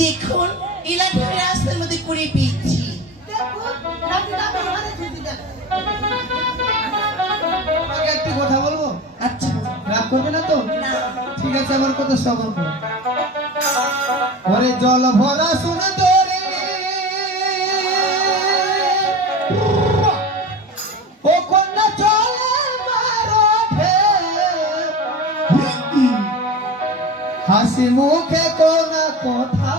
দেখুন এলাকার রাস্তার মধ্যে করে পেয়েছি। একটি কথা বলবো। আচ্ছা রাগ করবে না তো? না ঠিক আছে, আমার কথা শ্রবণ করো। ওরে জল ভরা শুনে তোরে ও কন্যা চলে মারো হাসি মুখে কোন কথা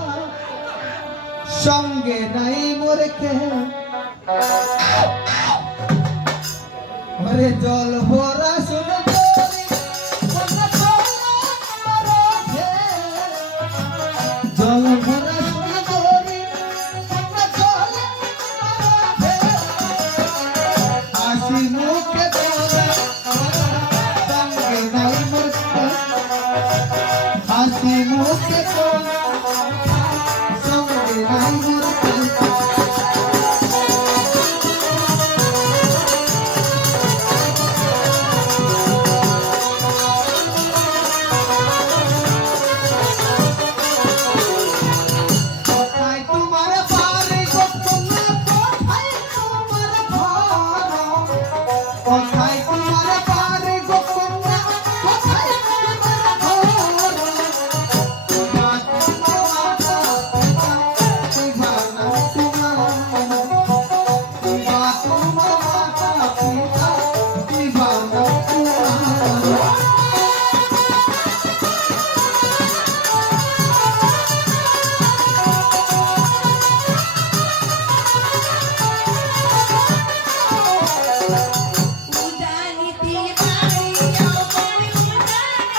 সঙ্গে নাই মোরে কে ওরে জল ভরা শুনে তোরে কন্যা চলে মারো জল ভরা শুনে তোরে কন্যা চলে মারো হাসি মুখে তোরা সঙ্গে নাই মোরে হাসি মুখে তোরা সঙ্গে নাই মোরে কোথায় তোমার বাড়ি গো তোমরা কোথায় তোমার ঘর কোথায় তোমার বাড়ি গো তোমরা কোথায় তোমার ঘর তোমার মাতা পিতা তোমার মাতা পিতা দিবানা তোমার উড়ানিতে বাড়ি আমার উড়ানিতে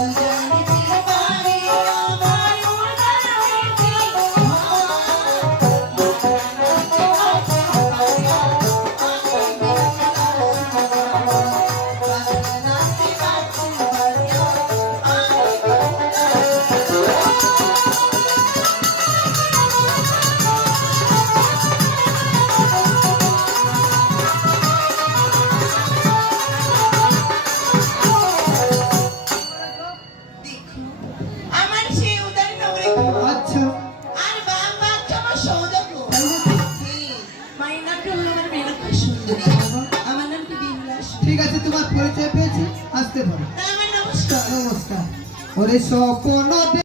উড়ানিতে বাড়ি আমার উড়ানিতে আমার সেই উদার নগরে আচ্ছা আর বাবা আমার সৌদাগর মাইনা করলো আমার মেয়েটা সুন্দরী আমার নাম কি বিমলাস ঠিক আছে, তোমার পরিচয় পেয়েছি, আসতে পারো। আমার নমস্কার নমস্কার। ওরে স্বপ্ন